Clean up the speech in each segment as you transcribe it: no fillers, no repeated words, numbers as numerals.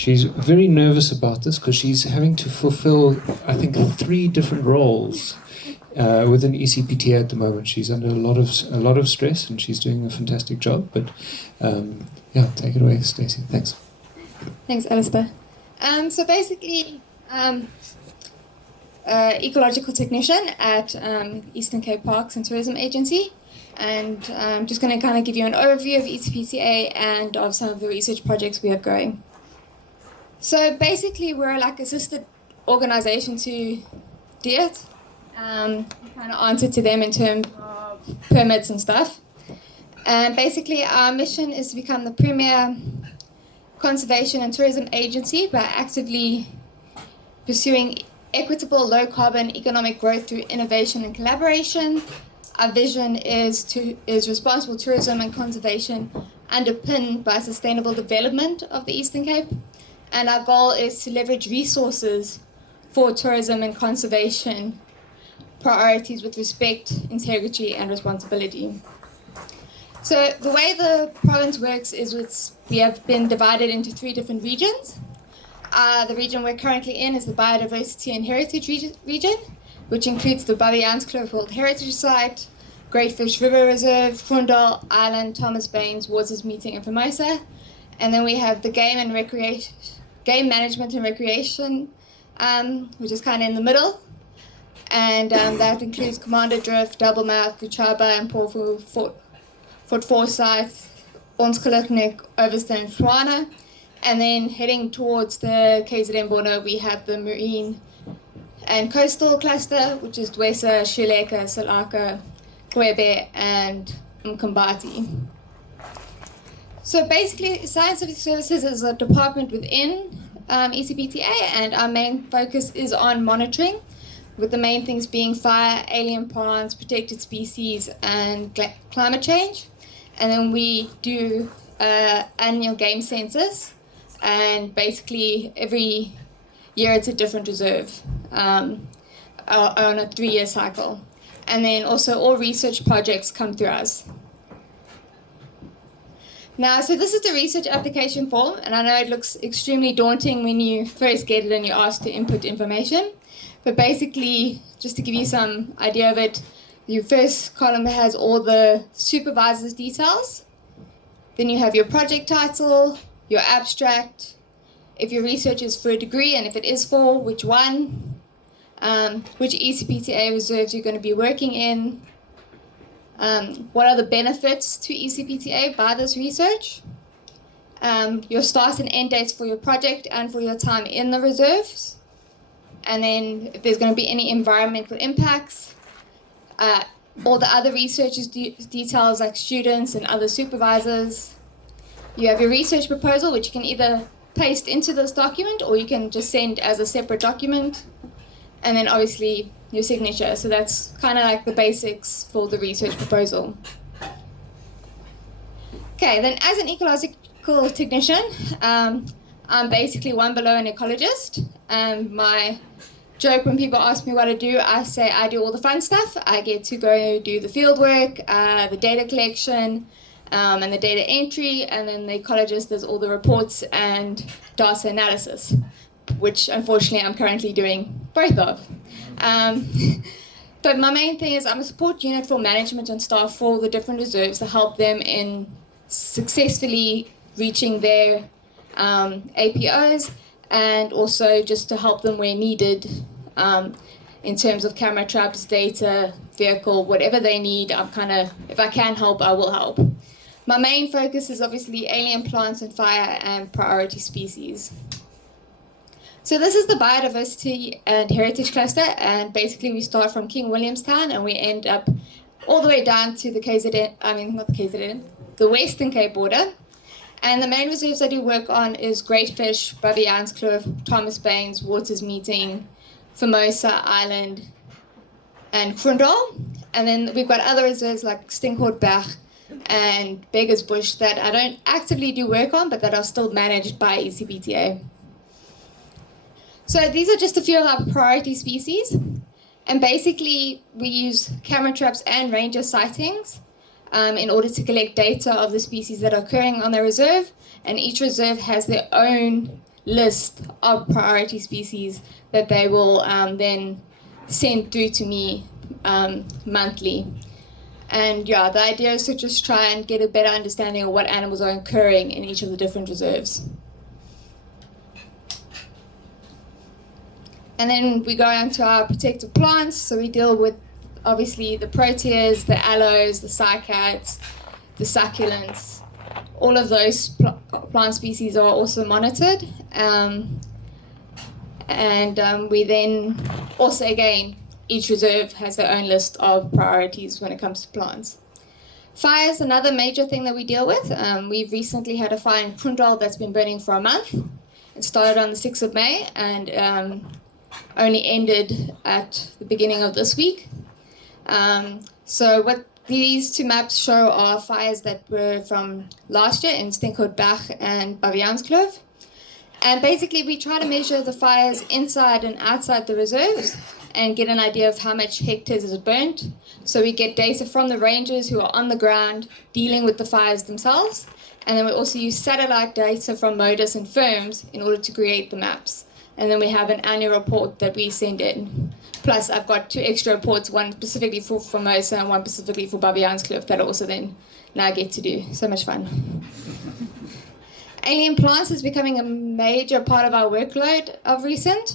She's very nervous about this because she's having to fulfill, I think, 3 different roles within ECPTA at the moment. She's under a lot of stress, and she's doing a fantastic job. But yeah, take it away, Stacey. Thanks. Thanks, Alistair. So basically, ecological technician at Eastern Cape Parks and Tourism Agency, and I'm just going to kind of give you an overview of ECPTA and of some of the research projects we have going. So basically, we're like assisted organisation to DIET. We kind of answer to them in terms of permits and stuff. And basically, our mission is to become the premier conservation and tourism agency by actively pursuing equitable, low-carbon economic growth through innovation and collaboration. Our vision is responsible tourism and conservation underpinned by sustainable development of the Eastern Cape. And our goal is to leverage resources for tourism and conservation priorities with respect, integrity, and responsibility. So the way the province works is we have been divided into 3 different regions. The region we're currently in is the Biodiversity and Heritage region, which includes the Baviaanskloof World Heritage Site, Great Fish River Reserve, Groendal Island, Thomas Baines, Waters Meeting, and Formosa. And then we have the Game Management and Recreation, which is kind of in the middle. And that includes Commander Drift, Doublemouth, Kuchaba, and Porfu, Fort Forsyth, Onskillignik, Overston, and Frana. And then heading towards the KZN border, we have the Marine and Coastal Cluster, which is Dwesa, Shileka, Salaka, Kwebe, and Mkombati. So basically, Scientific Services is a department within ECPTA, and our main focus is on monitoring, with the main things being fire, alien plants, protected species, and climate change. And then we do annual game census, and basically every year it's a different reserve on a 3-year cycle. And then also all research projects come through us. Now, so this is the research application form, and I know it looks extremely daunting when you first get it and you're asked to input information. But basically, just to give you some idea of it, your first column has all the supervisor's details. Then you have your project title, your abstract, if your research is for a degree, and if it is for, which one, which ECPTA reserves you're going to be working in, what are the benefits to ECPTA by this research, your start and end dates for your project and for your time in the reserves, and then if there's going to be any environmental impacts, all the other researchers' details like students and other supervisors. You have your research proposal, which you can either paste into this document or you can just send as a separate document. And then obviously your signature. So that's kind of like the basics for the research proposal. Okay, then as an ecological technician, I'm basically one below an ecologist. My joke when people ask me what I do, I say I do all the fun stuff. I get to go do the field work, the data collection, and the data entry, and then the ecologist does all the reports and data analysis, which unfortunately I'm currently doing both of. But my main thing is I'm a support unit for management and staff for the different reserves to help them in successfully reaching their APOs, and also just to help them where needed in terms of camera traps, data, vehicle, whatever they need. If I can help, I will help. My main focus is obviously alien plants and fire and priority species. So this is the Biodiversity and Heritage Cluster, and basically we start from King Williamstown and we end up all the way down to the the Western Cape border. And the main reserves I do work on is Great Fish, Baviaanskloof, Thomas Baines, Waters Meeting, Formosa Island, and Groendal. And then we've got other reserves like Snakenborg and Beggar's Bush that I don't actively do work on, but that are still managed by ECPTA. So these are just a few of our priority species. And basically, we use camera traps and ranger sightings in order to collect data of the species that are occurring on the reserve. And each reserve has their own list of priority species that they will then send through to me monthly. And yeah, the idea is to just try and get a better understanding of what animals are occurring in each of the different reserves. And then we go on to our protected plants. So we deal with obviously the proteas, the aloes, the cycads, the succulents. All of those plant species are also monitored. We then also, again, each reserve has their own list of priorities when it comes to plants. Fire is another major thing that we deal with. We've recently had a fire in Krundal that's been burning for a month. It started on the 6th of May and only ended at the beginning of this week. So what these two maps show are fires that were from last year in Snakenborg and Baviaanskloof. And basically we try to measure the fires inside and outside the reserves and get an idea of how much hectares is burnt. So we get data from the rangers who are on the ground dealing with the fires themselves. And then we also use satellite data from MODIS and firms in order to create the maps. And then we have an annual report that we send in. Plus I've got 2 extra reports, one specifically for Formosa and one specifically for Baviaanskloof that I also then now get to do. So much fun. Alien plants is becoming a major part of our workload of recent.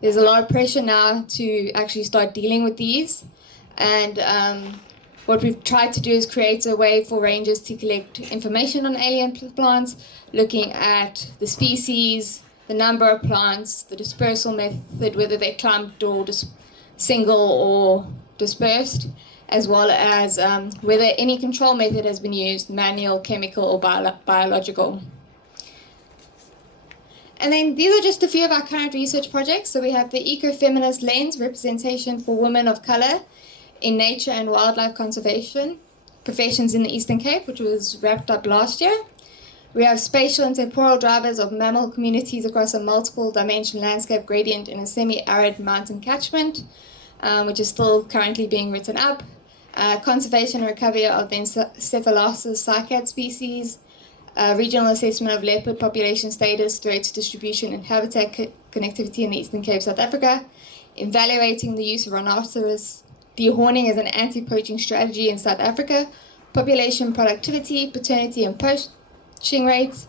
There's a lot of pressure now to actually start dealing with these. And what we've tried to do is create a way for rangers to collect information on alien plants, looking at the species, the number of plants, the dispersal method, whether they're clumped or single or dispersed, as well as whether any control method has been used, manual, chemical, or biological. And then these are just a few of our current research projects. So we have the Ecofeminist Lens representation for women of color in nature and wildlife conservation professions in the Eastern Cape, which was wrapped up last year. We have spatial and temporal drivers of mammal communities across a multiple dimension landscape gradient in a semi-arid mountain catchment, which is still currently being written up. Conservation and recovery of the Encephalopsis cycad species, regional assessment of leopard population status, threats, distribution, and habitat connectivity in the Eastern Cape, South Africa, evaluating the use of rhinoceros dehorning as an anti-poaching strategy in South Africa, population productivity, paternity and poaching rates,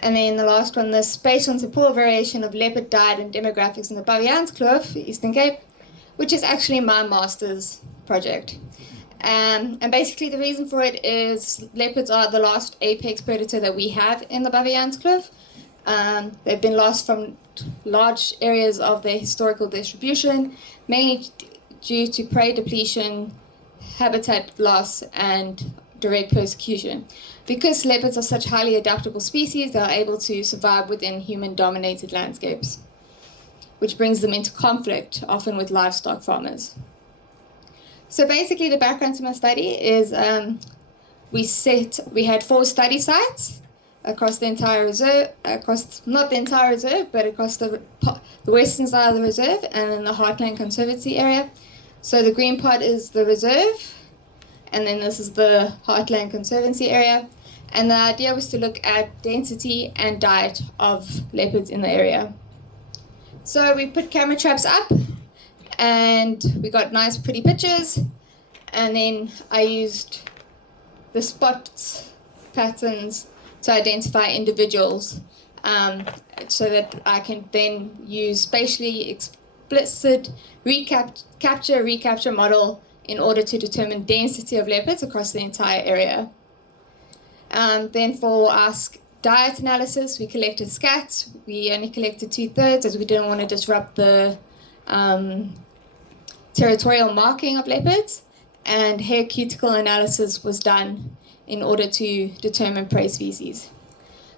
and then the last one, the spatial and temporal variation of leopard diet and demographics in the Baviaanskloof, Eastern Cape, which is actually my master's project. And basically the reason for it is leopards are the last apex predator that we have in the Baviaanskloof. They've been lost from large areas of their historical distribution, mainly due to prey depletion, habitat loss, and direct persecution. Because leopards are such highly adaptable species, they are able to survive within human-dominated landscapes, which brings them into conflict, often with livestock farmers. So basically the background to my study is we had 4 study sites across the entire reserve, not the entire reserve, but across the western side of the reserve and then the Heartland Conservancy area. So the green part is the reserve, and then this is the Heartland Conservancy area. And the idea was to look at density and diet of leopards in the area. So we put camera traps up, and we got nice pretty pictures, and then I used the spot patterns to identify individuals so that I can then use spatially explicit capture-recapture model in order to determine density of leopards across the entire area. Then for our diet analysis, we collected scats. We only collected 2/3 as we didn't want to disrupt the territorial marking of leopards, and hair cuticle analysis was done in order to determine prey species.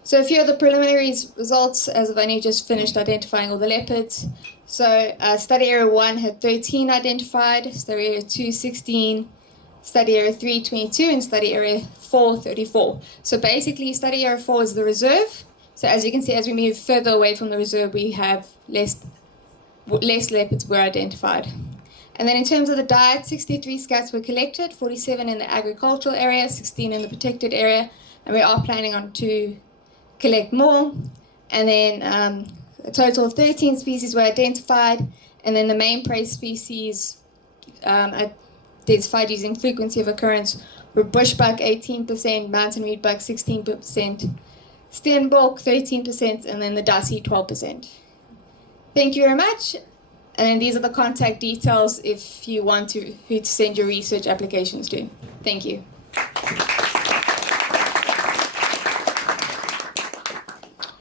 So a few of the preliminary results, as I've only just finished identifying all the leopards. So study area 1 had 13 identified, study area 2 16, study area 3 22, and study area 4 34. So basically study area 4 is the reserve. So as you can see, as we move further away from the reserve, we have less leopards were identified. And then in terms of the diet, 63 scats were collected, 47 in the agricultural area, 16 in the protected area, and we are planning on to collect more. And then a total of 13 species were identified, and then the main prey species identified using frequency of occurrence were bushbuck 18%, mountain reedbuck 16%, Snakenborg 13%, and then the dusty 12%. Thank you very much. And then these are the contact details if you want who to send your research applications to. Thank you.